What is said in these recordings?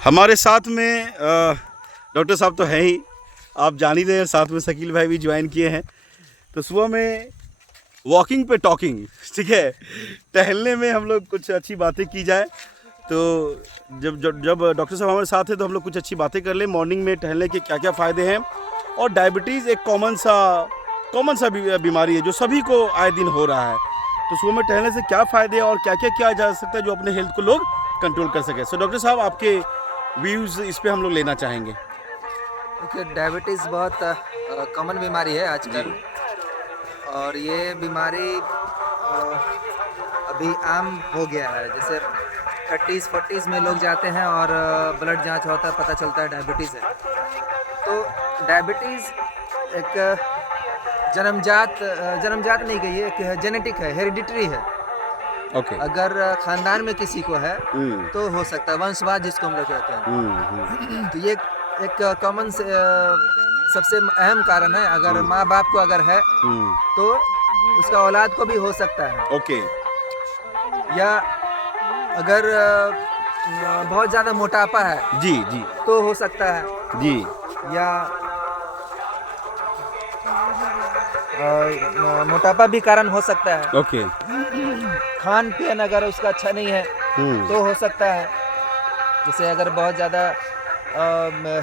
हमारे साथ में डॉक्टर साहब तो हैं ही, आप जान ही रहे हैं, साथ में शकील भाई भी ज्वाइन किए हैं। तो सुबह में वॉकिंग पे टॉकिंग, ठीक है, टहलने में हम लोग कुछ अच्छी बातें की जाए। तो जब जब जब डॉक्टर साहब हमारे साथ हैं तो हम लोग कुछ अच्छी बातें कर लें, मॉर्निंग में टहलने के क्या क्या फ़ायदे हैं। और डायबिटीज़ एक कॉमन सा बीमारी है जो सभी को आए दिन हो रहा है। तो सुबह में टहलने से क्या फ़ायदे हैं और क्या क्या किया जा सकता है जो अपने हेल्थ को लोग कंट्रोल कर सकें। सो डॉक्टर साहब, आपके व्यूज़ इस पे हम लोग लेना चाहेंगे। देखिए, डायबिटीज़ बहुत कॉमन बीमारी है आजकल, और ये बीमारी अभी आम हो गया है। जैसे 30-40s में लोग जाते हैं और ब्लड जांच होता है, पता चलता है डायबिटीज़ है। तो डायबिटीज़ एक जन्मजात नहीं कहिए, एक जेनेटिक है, हेरिडिटरी है। ओके। अगर खानदान में किसी को है तो हो सकता है, वंशवाद जिसको हम लोग कहते हैं। तो ये एक कॉमन से सबसे अहम कारण है। अगर माँ बाप को अगर है तो उसका औलाद को भी हो सकता है। ओके। या अगर बहुत ज़्यादा मोटापा है जी जी तो हो सकता है। जी। या मोटापा भी कारण हो सकता है। ओके। खान पीन अगर उसका अच्छा नहीं है तो हो सकता है। जैसे अगर बहुत ज़्यादा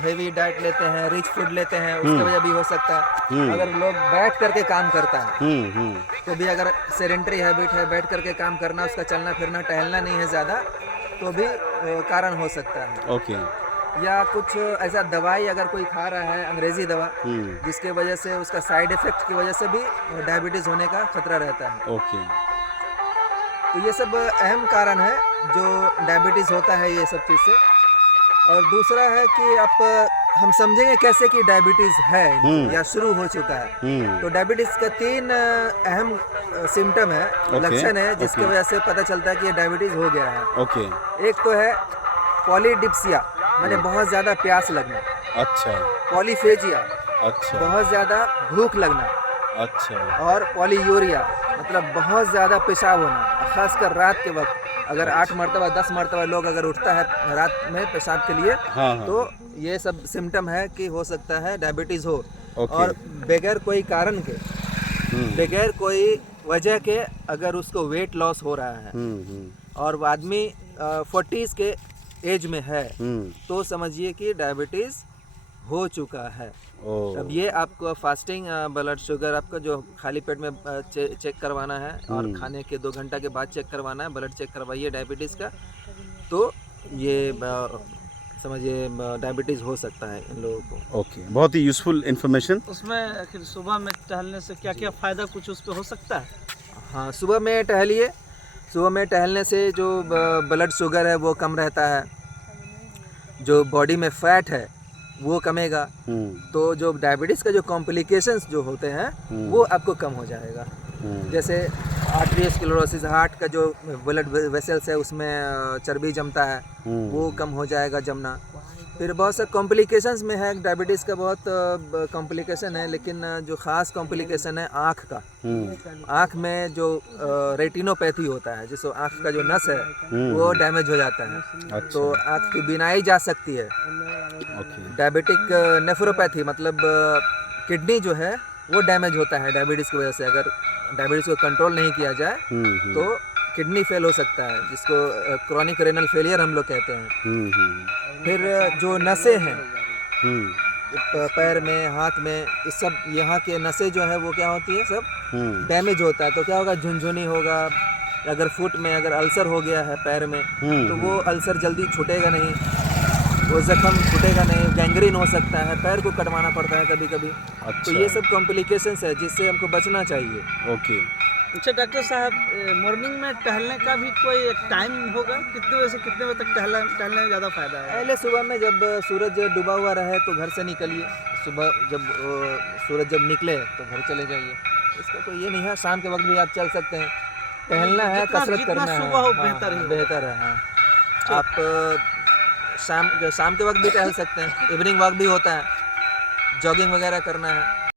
हेवी डाइट लेते हैं, रिच फूड लेते हैं, उसकी वजह भी हो सकता है। अगर लोग बैठ करके काम करता है तो भी, अगर सेडेंटरी हैबिट है, बैठ करके काम करना, उसका चलना फिरना टहलना नहीं है ज़्यादा, तो भी कारण हो सकता है। ओके। या कुछ ऐसा दवाई अगर कोई खा रहा है, अंग्रेज़ी दवा, जिसके वजह से उसका साइड इफ़ेक्ट की वजह से भी डायबिटीज़ होने का खतरा रहता है। ओके। तो ये सब अहम कारण है जो डायबिटीज़ होता है, ये सब चीज़ से। और दूसरा है कि आप हम समझेंगे कैसे कि डायबिटीज़ है या शुरू हो चुका है। तो डायबिटीज़ का 3 अहम सिम्टम है, लक्षण है, जिसकी वजह से पता चलता है कि ये डायबिटीज़ हो गया है। ओके। एक तो है पॉलीडिप्सिया, माने बहुत ज़्यादा प्यास लगना। अच्छा। पॉलीफेजिया, अच्छा। बहुत ज़्यादा भूख लगना। अच्छा। और पॉलीयूरिया, मतलब बहुत ज़्यादा पेशाब होना, खासकर रात के वक्त। अगर 8 मरतबा 10 मरतबा लोग अगर उठता है रात में पेशाब के लिए, हाँ। तो ये सब सिम्टम है कि हो सकता है डायबिटीज़ हो। ओके। और बगैर कोई कारण के, बगैर कोई वजह के अगर उसको वेट लॉस हो रहा है और वो आदमी 40s के एज में है, तो समझिए कि डायबिटीज़ हो चुका है। अब ये आपको फास्टिंग ब्लड शुगर आपका जो खाली पेट में चेक करवाना है, और खाने के 2 घंटा के बाद चेक करवाना है, ब्लड चेक करवाइए डायबिटीज़ का। तो ये समझिए डायबिटीज़ हो सकता है इन लोगों को। ओके, बहुत ही यूज़फुल इन्फॉर्मेशन। उसमें आखिर सुबह में टहलने से क्या क्या फ़ायदा कुछ उस पे हो सकता है? हाँ, सुबह में टहलिए। सुबह में टहलने से जो ब्लड शुगर है वो कम रहता है, जो बॉडी में फैट है वो कमेगा। तो जो डायबिटीज़ का जो कॉम्प्लिकेशंस जो होते हैं वो आपको कम हो जाएगा। जैसे आर्टेरियोस्क्लेरोसिस, हार्ट का जो ब्लड वेसल्स है उसमें चर्बी जमता है, वो कम हो जाएगा जमना। फिर बहुत से कॉम्प्लिकेशंस में है, डायबिटीज़ का बहुत कॉम्प्लिकेशन है, लेकिन जो ख़ास कॉम्प्लिकेशन है आँख का। आँख में जो रेटिनोपैथी होता है, जिसको आँख का जो नस है वो डैमेज हो जाता है। अच्छा। तो आँख की बीनाई जा सकती है। डायबिटिक नेफ्रोपैथी, मतलब किडनी जो है वो डैमेज होता है डायबिटीज़ की वजह से। अगर डायबिटीज़ को कंट्रोल नहीं किया जाए तो किडनी फेल हो सकता है, जिसको क्रॉनिक रेनल फेलियर हम लोग कहते हैं। फिर जो नसें हैं पैर में, हाथ में, इस सब यहाँ के नसें जो है वो क्या होती है, सब डैमेज होता है। तो क्या होगा, झुनझुनी होगा। अगर फुट में अगर अल्सर हो गया है पैर में, तो वो अल्सर जल्दी छूटेगा नहीं, वो जख्म छूटेगा नहीं, गैंग्रीन हो सकता है, पैर को कटवाना पड़ता है कभी कभी। अच्छा। तो ये सब कॉम्प्लिकेशंस है जिससे हमको बचना चाहिए। ओके। अच्छा डॉक्टर साहब, मॉर्निंग में टहलने का भी कोई एक टाइम होगा? कितने बजे से कितने बजे तक टहलने में ज़्यादा फ़ायदा है? पहले सुबह में जब सूरज डूबा हुआ रहे तो घर से निकलिए। सुबह जब सूरज जब निकले तो घर चले जाइए। इसका कोई ये नहीं है, शाम के वक्त भी आप चल सकते हैं। टहलना है, कसरत करना है। सुबह हो हाँ, बेहतर ही होगा। बेहतर है। हाँ, आप शाम के वक्त भी टहल सकते हैं, इवनिंग वॉक भी होता है, जॉगिंग वगैरह करना है।